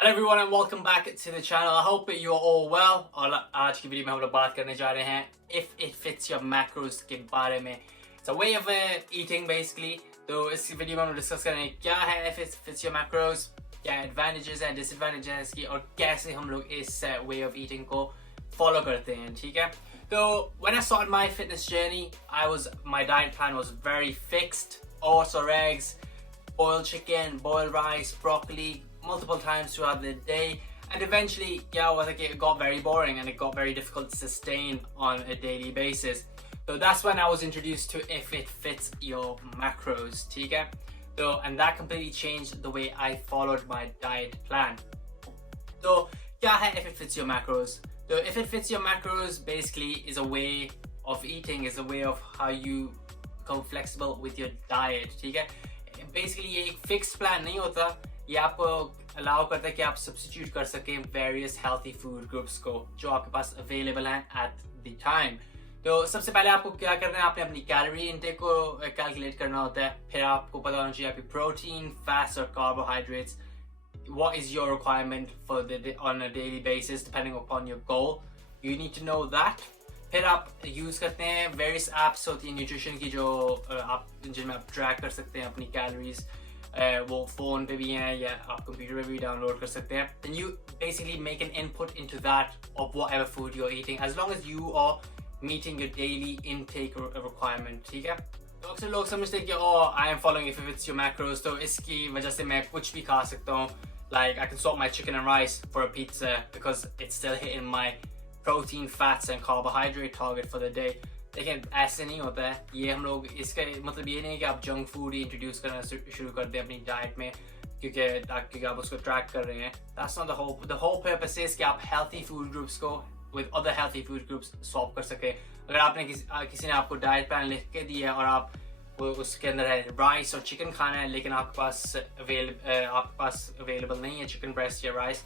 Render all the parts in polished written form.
Hello everyone and welcome back to the channel. I hope that you're all well. और आज की video में हम लोग बात करने जा रहे हैं if it fits your macros के बारे में. It's a way of eating basically. तो इस वीडियो में हम डिस्कस करेंगे क्या है if it fits your macros, क्या advantages हैं, disadvantages हैं इसकी और कैसे हम लोग इस way of eating को follow करते हैं, ठीक है? So when I started my fitness journey, my diet plan was very fixed. Oats or eggs, boiled chicken, boiled rice, broccoli, multiple times throughout the day, and eventually it got very boring and it got very difficult to sustain on a daily basis. So that's when I was introduced to if it fits your macros, ठीक है? So and that completely changed the way I followed my diet plan. So क्या है if it fits your macros? So if it fits your macros basically is a way of eating, is a way of how you become flexible with your diet, ठीक है? Basically ये एक fixed plan नहीं होता, ये आपको allow करता है कि आप substitute कर सकें various healthy food groups को जो आपके पास available हैं at the time. तो सबसे पहले आपको क्या करना है, आपने अपनी calorie intake को calculate करना होता है, फिर आपको पता होना चाहिए आपकी protein, fats और carbohydrates. What is your requirement for on a daily basis depending upon your goal? You need to know that. फिर आप यूज़ करते हैं various apps होती हैं nutrition की जो आप जिनमें आप track कर सकते हैं अपनी calories. वो फ़ोन पे भी हैं या आप कंप्यूटर पे भी डाउनलोड कर सकते हैं. Then you basically make an input into that of whatever food you're eating as long as you are meeting your daily intake requirement, ठीक है? तो अक्सर लोग समझते हैं कि I am following if it's your macros, तो इसकी वजह से मैं कुछ भी खा सकता हूँ. Like I can swap my chicken and rice for a pizza because it's still hitting my protein, fats and carbohydrate target for the day. लेकिन ऐसे नहीं होता है. ये हम लोग इसका मतलब ये नहीं है कि आप जंक फूड ही इंट्रोड्यूस करना शुरू कर दें अपनी डाइट में क्योंकि आप उसको ट्रैक कर रहे हैं. That's not the whole purpose is कि आप healthy food groups को with other healthy food groups swap कर सके. अगर आपने किसी ने आपको डाइट प्लान लिख के दिया और आप उसके अंदर है राइस और चिकन खाना है लेकिन आपके पास अवेलेबल नहीं है चिकन ब्रेस्ट या राइस,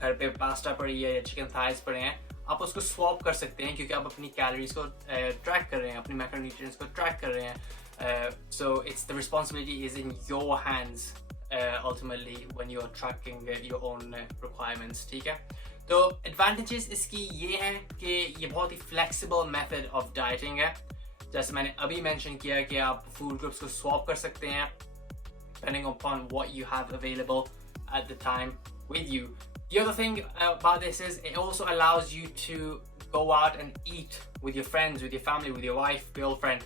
घर पे पास्ता पड़ी है या चिकन थाइस पड़े हैं, आप उसको स्वैप कर सकते हैं क्योंकि आप अपनी कैलोरीज को ट्रैक कर रहे हैं, अपनी मैक्रोन्यूट्रिएंट्स को ट्रैक कर रहे हैं. So it's the responsibility is in your hands ultimately when you are tracking your own requirements, ठीक है? तो advantages इसकी ये हैं कि ये बहुत ही flexible method of dieting है. जैसे मैंने अभी mention किया कि आप food groups को swap कर सकते हैं depending upon what you have available at the time with you. The other thing about this is it also allows you to go out and eat with your friends, with your family, with your wife, girlfriend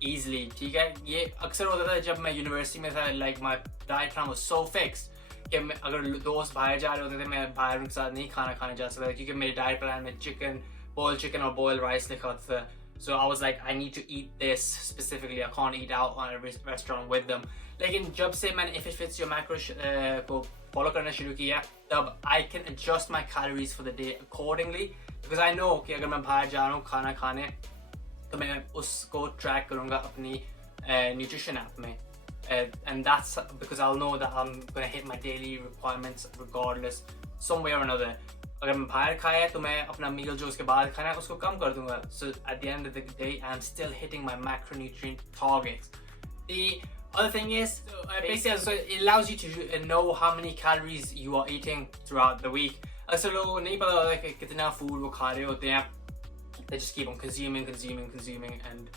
easily, ठीक है? ये अक्सर होता था जब मैं university में था. Like my diet plan was so fixed कि अगर दोस्त बाहर जा रहे होते थे मैं बाहर उनके साथ नहीं खाना जा सकता क्योंकि मेरे डाइट प्लान में boiled chicken और boiled rice लिखा होता था. So I was like, I need to eat this specifically. I can't eat out on a restaurant with them. लेकिन जब से मैंने if it fits your macros को follow करना शुरू किया तब I can adjust my calories for the day accordingly because I know कि अगर मैं बाहर जा रहा हूँ खाना खाने तो मैं उसको track करूँगा अपनी nutrition app में. And that's because I'll know that I'm going to hit my daily requirements regardless some way or another. अगर मैं बाहर खाया तो मैं अपना मील जो उसके बाद खाना है उसको कम कर दूंगा. So at the end of the day I'm still hitting my macronutrient targets. The other thing is basically so it allows you to know how many calories you are eating throughout the week. अक्सर लोगों को नहीं पता होता कि कितना food वो खा रहे होते हैं. They just keep on consuming and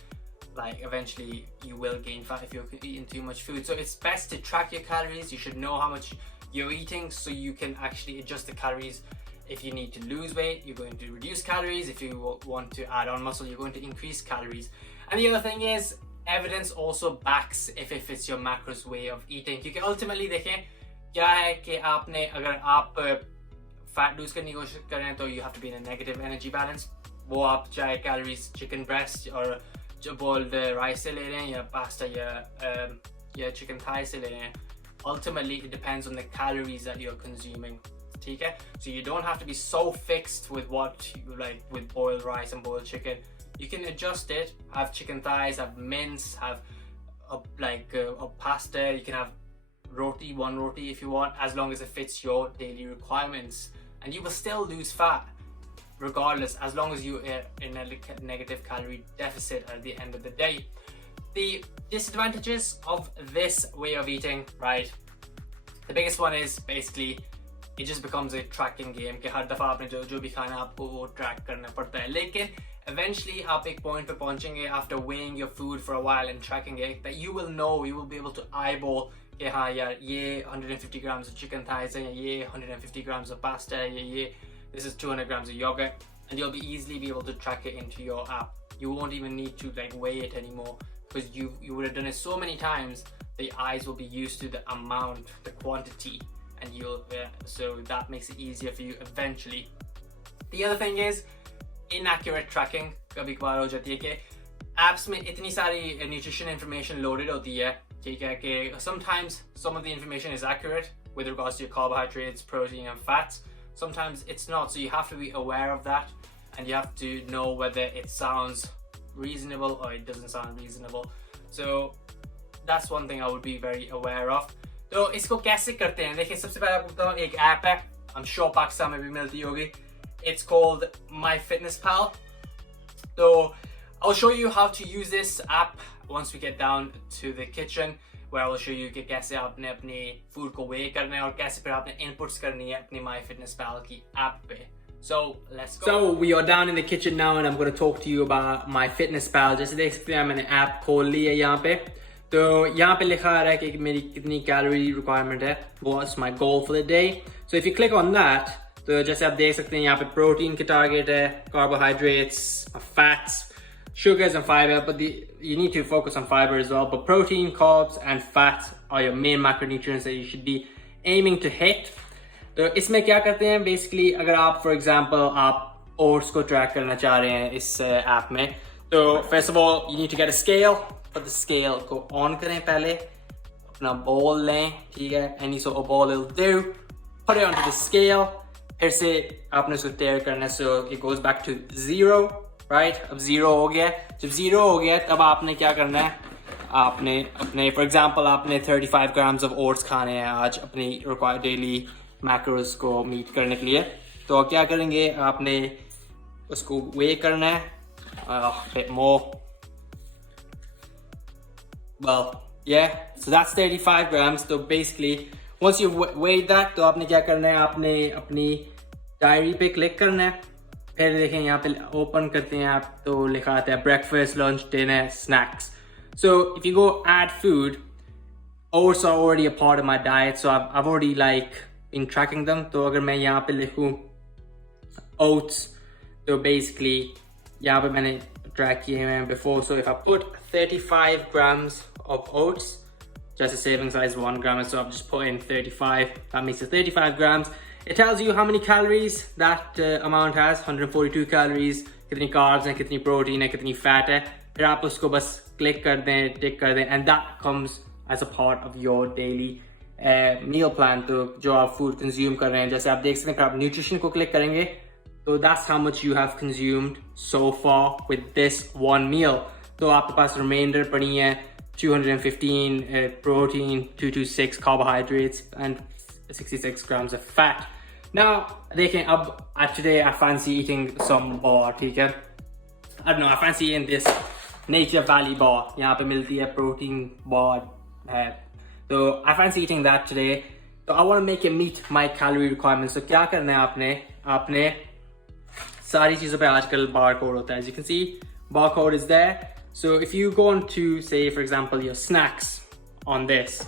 like eventually you will gain fat if you're eating too much food. So it's best to track your calories. You should know how much you're eating so you can actually adjust the calories. If you need to lose weight, you're going to reduce calories. If you want to add on muscle, you're going to increase calories. And the other thing is, evidence also backs if it fits your macros way of eating. क्योंकि ultimately देखें क्या है कि आपने अगर आप fat lose करने की कोशिश कर रहे हैं तो you have to be in a negative energy balance. वो आप चाहे calories chicken breast और जो boiled rice से ले रहे हैं या pasta या chicken thigh से ले रहे हैं. Ultimately, it depends on the calories that you're consuming. ठीक है? So you don't have to be so fixed with what you like with boiled rice and boiled chicken. You can adjust it. Have chicken thighs, have mince, have a pasta. You can have one roti if you want, as long as it fits your daily requirements, and you will still lose fat regardless, as long as you are in a negative calorie deficit at the end of the day. The disadvantages of this way of eating, right? The biggest one is basically it just becomes a tracking game कि हर दफ़ा आपने जो भी खाना आपको वो track करना पड़ता है. लेकिन eventually आप एक point पे पहुंचेंगे after weighing your food for a while and tracking it that you will know, you will be able to eyeball कि हाँ यार ये 150 grams of chicken thighs है, ये 150 grams of pasta है, ये this is 200 grams of yogurt, and you'll be easily be able to track it into your app. You won't even need to like weigh it anymore because you would have done it so many times that your eyes will be used to the amount, the quantity, and so that makes it easier for you eventually. The other thing is inaccurate tracking. कभी कभार हो जाती है कि apps में इतनी सारी nutrition information loaded होती है, ठीक है, कि sometimes some of the information is accurate with regards to your carbohydrates, protein and fats. Sometimes it's not, so you have to be aware of that, and you have to know whether it sounds reasonable or it doesn't sound reasonable. So that's one thing I would be very aware of. तो इसको कैसे करते हैं? देखिए, सबसे पहले आपको बताऊँ, एक ऐप है, I'm sure पाकिस्तान में भी मिलती होगी. It's called MyFitnessPal. So I'll show you how to use this app once we get down to the kitchen, where I will show you कि कैसे आपने अपनी food को weigh करना है और कैसे फिर आपने inputs करनी है अपनी MyFitnessPal की app पे. So let's go. So we are down in the kitchen now, and I'm going to talk to you about MyFitnessPal. जैसे देख सकते हैं मैंने app खोल ली है यहाँ पे. तो यहाँ पे लिखा आ रहा है कि मेरी कितनी calorie requirement है. What's my goal for the day? So if you click on that, तो जैसे आप देख सकते हैं यहाँ पे protein की target है, carbohydrates, fats, sugars and fiber, but you need to focus on fiber as well. But protein, carbs and fats are your main macronutrients that you should be aiming to hit. तो इसमें क्या करते हैं basically, अगर आप for example आप oats को track करना चाह रहे हैं इस app में, तो first of all you need to get a scale. For the scale को on करें पहले, अपना ball लें, ठीक है, any sort of ball will do, put it onto the scale, फिर से आपने उसको tear करना है, so it goes back to 0, right? अब 0 हो गया. जब 0 हो गया तब आपने क्या करना है, आपने अपने for example आपने 35 grams of oats खाने हैं आज अपनी required daily macros को meet करने के लिए. तो क्या करेंगे, आपने उसको weigh करना है, a bit more. Well, yeah, so that's 35 grams. So basically, once you've weighed that, तो आपने क्या करना है, आपने अपनी डायरी पे क्लिक करना है. फिर देखें यहाँ पे ओपन करते हैं आप, तो लिखा आता है breakfast, lunch, dinner, snacks. So if you go add food, oats are already a part of my diet, so I've already like been tracking them. तो अगर मैं यहाँ पे लिखूँ oats, तो basically यहाँ पे मैंने track किए हैं before. So if I put 35 grams of oats, just a serving size 1 gram, so I've just put in 35. That makes it 35 grams. It tells you how many calories that amount has. 142 calories, कितनी carbs हैं, कितनी protein है, कितनी fat है. फिर आप उसको बस click कर दें, tick कर दें, and that comes as a part of your daily meal plan. तो जो आप food consume कर रहे हैं, जैसे आप देख सकते हैं, फिर आप nutrition को click करेंगे, तो that's how much you have consumed so far with this one meal. तो आपके पास remainder पड़ी है 215 protein, 226 carbohydrates and 66 grams of fat. Now देखें, अब today I fancy eating some bar, ठीक है, I don't know, I fancy eating this Nature Valley bar. यहाँ पे मिलती है protein bar है, तो I fancy eating that today. So I want to make it meet my calorie requirements. So क्या करना है आपने सारी चीज़ों पे आजकल barcode होता है. As you can see, barcode is there. So if you go on to, say for example, your snacks on this,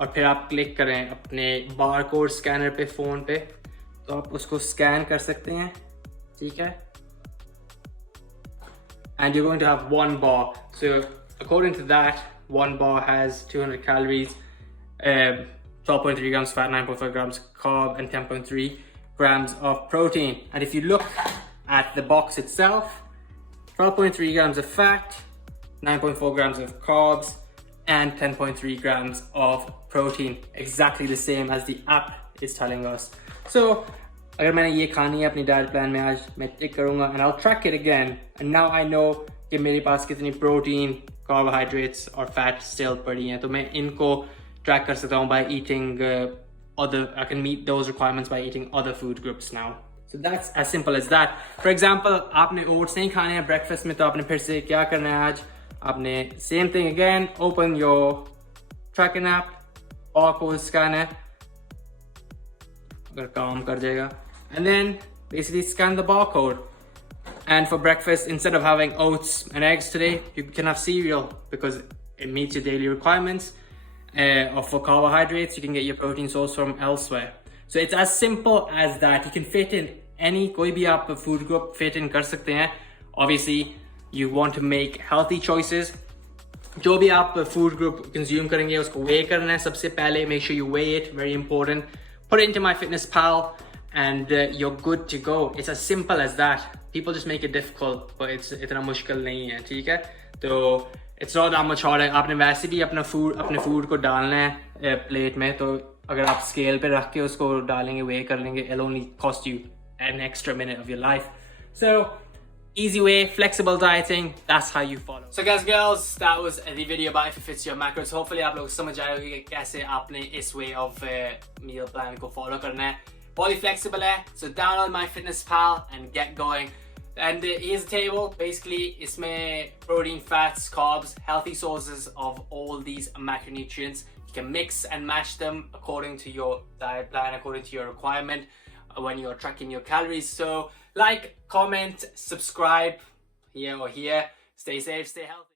और फिर आप क्लिक करें अपने barcode scanner पे फ़ोन पे, तो आप उसको scan कर सकते हैं, ठीक है, and you're going to have one bar. So according to that, one bar has 200 calories, 12.3 grams fat, 9.5 grams carb, and 10.3 grams of protein. And if you look at the box itself, 12.3 grams of fat, 9.4 grams of carbs, and 10.3 grams of protein. Exactly the same as the app is telling us. So अगर मैंने ये खानी है अपनी diet plan में, आज मैं टिक करूँगा and I'll track it again, and now I know कि मेरे पास कितनी protein, carbohydrates और fat still पड़ी हैं, तो मैं इनको track कर सकता हूँ by eating I can meet those requirements by eating other food groups now. So that's as simple as that. For example, आपने oats नहीं खाने हैं breakfast में, तो आपने फिर से क्या करना है आज, आपने same thing again, open your tracking app, barcode scanner, अगर काम कर जाएगा. And then basically scan the barcode. And for breakfast, instead of having oats and eggs today, you can have cereal because it meets your daily requirements. Or for carbohydrates, you can get your protein source from elsewhere. So it's as simple as that. You can fit in any कोई भी आप food group fit in कर सकते हैं. Obviously, you want to make healthy choices. जो भी आप food group consume करेंगे उसको weigh करना है सबसे पहले. Make sure you weigh it, very important. Put it into MyFitnessPal and you're good to go. It's as simple as that. People just make it difficult, but it's इतना मुश्किल नहीं है, ठीक है? तो it's not that much harder. आपने वैसे भी अपने food को डालना है plate में, तो अगर आप scale पे रख के उसको डालेंगे, weigh कर लेंगे, it'll only cost you an extra minute of your life. So easy way, flexible dieting, that's how you follow. So guys, girls, that was the video about if it fits your macros. Hopefully आप लोग समझ आए होंगे कि कैसे आपने इस way of meal plan को follow करना है. बहुत ही flexible है, so download MyFitnessPal and get going. And here's the table. Basically, इसमें protein, fats, carbs, healthy sources of all these macronutrients. You can mix and match them according to your diet plan, according to your requirement when you're tracking your calories. So like, comment, subscribe here or here. Stay safe, stay healthy.